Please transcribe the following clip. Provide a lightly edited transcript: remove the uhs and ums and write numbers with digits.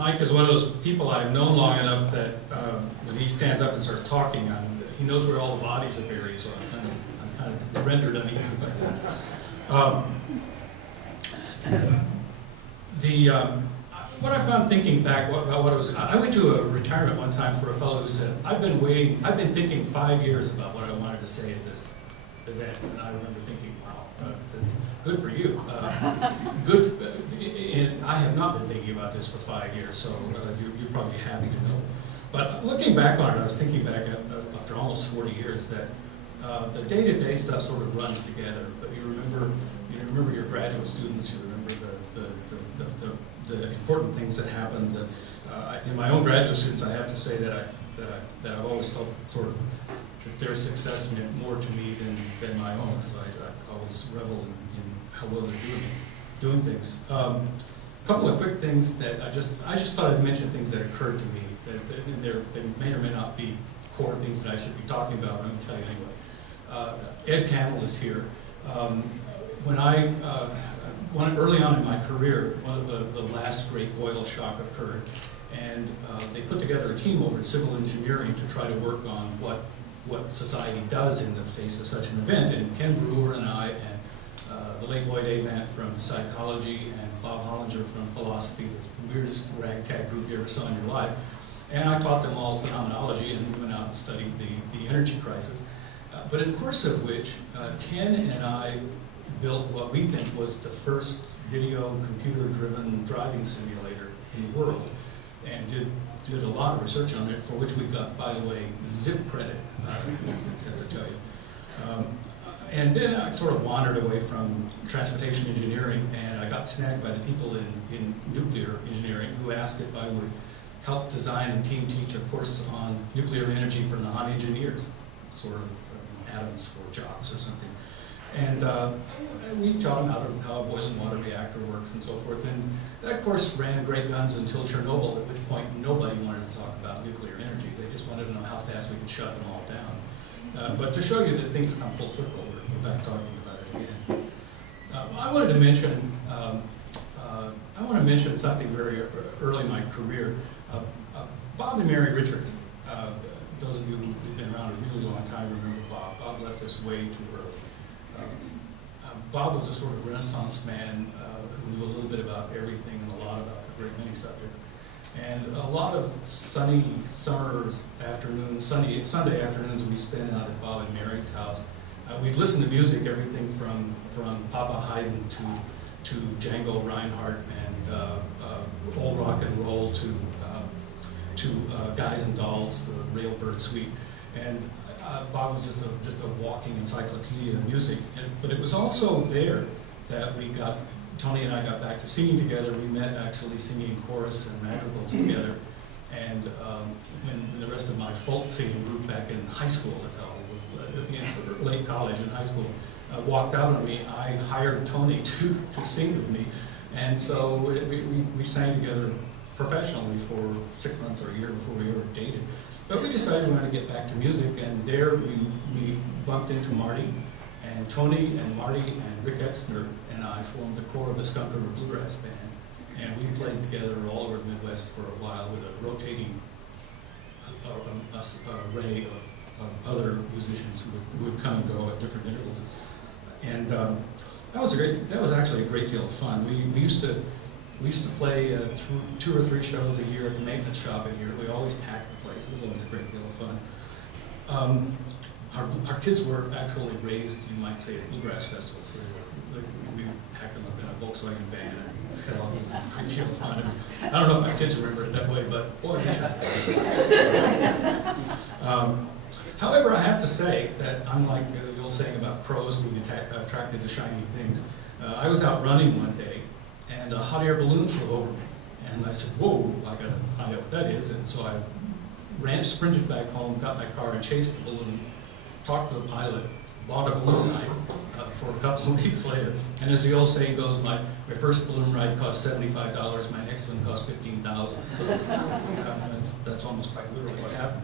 Mike is one of those people I've known long enough that when he stands up and starts talking, he knows where all the bodies are buried, so I'm kind of rendered uneasy by that. What I found thinking back about what it was, I went to a retirement one time for a fellow who said, I've been thinking 5 years about what I wanted to say at this event, and I remember thinking, wow, that's good for you. And I have not been thinking about this for 5 years, so you're probably happy to know. But looking back on it, I was thinking back after almost 40 years that the day-to-day stuff sort of runs together. But you remember your graduate students, you remember the important things that happened. In my own graduate students, I have to say that I've always felt sort of that their success meant more to me than my own, because I always revel in how well they're doing things. A couple of quick things that I just thought I'd mention things that occurred to me that they may or may not be core things that I should be talking about, but I'm going to tell you anyway. Ed Cannell is here. Early on in my career, one of the last great oil shock occurred, and they put together a team over at Civil Engineering to try to work on what society does in the face of such an event. And Ken Brewer and I, and the late Lloyd Avant from psychology, and Bob Hollinger from philosophy, the weirdest ragtag group you ever saw in your life. And I taught them all phenomenology, and we went out and studied the energy crisis. But in the course of which, Ken and I built what we think was the first video computer-driven driving simulator in the world, and did a lot of research on it, for which we got, by the way, zip credit, I have to tell you. And then I sort of wandered away from transportation engineering, and I got snagged by the people in nuclear engineering who asked if I would help design and team teach a course on nuclear energy for non-engineers, sort of atoms for jocks or something. And we taught them how a boiling water reactor works and so forth. And that course ran great guns until Chernobyl, at which point nobody wanted to talk about nuclear energy. They just wanted to know how fast we could shut them all down. But to show you that things come full circle, we're back talking about it again. I wanted to mention something very early in my career. Bob and Mary Richards. Those of you who've been around a really long time remember Bob. Bob left us way too early. Bob was a sort of Renaissance man who knew a little bit about everything and a lot about a great many subjects. And a lot of sunny Sunday afternoons we spent out at Bob and Mary's house. We'd listen to music, everything from Papa Haydn to Django Reinhardt and old rock and roll to Guys and Dolls, the Railbird Suite. And Bob was just a walking encyclopedia of music. But it was also there that Tony and I got back to singing together. We met actually singing chorus and madrigals together. And when the rest of my folk singing group back in high school, that's how it was, at the end of late college and high school, walked out on me, I hired Tony to sing with me. And so we sang together professionally for 6 months or a year before we ever dated. But we decided we wanted to get back to music, and there we bumped into Marty, and Tony and Marty and Rick Exner and I formed the core of the Skunk River Bluegrass Band. And we played together all over the Midwest for a while with a rotating array of other musicians who would come and go at different intervals. And that was actually a great deal of fun. We used to play 2 or 3 shows a year at the maintenance shop in here. We always packed the place. It was always a great deal of fun. Our kids were actually raised, you might say, at bluegrass festivals. We packed them up in a Volkswagen van and head off. It was a great deal of fun. I don't know if my kids remember it that way, but boy, they should. However, I have to say that unlike the old saying about crows being attracted to shiny things, I was out running one day, and a hot air balloon flew over me. And I said, whoa, I gotta find out what that is. And so I sprinted back home, got my car and chased the balloon, talked to the pilot, bought a balloon ride for a couple of weeks later. And as the old saying goes, my first balloon ride cost $75, my next one cost $15,000. So that's almost quite literally what happened.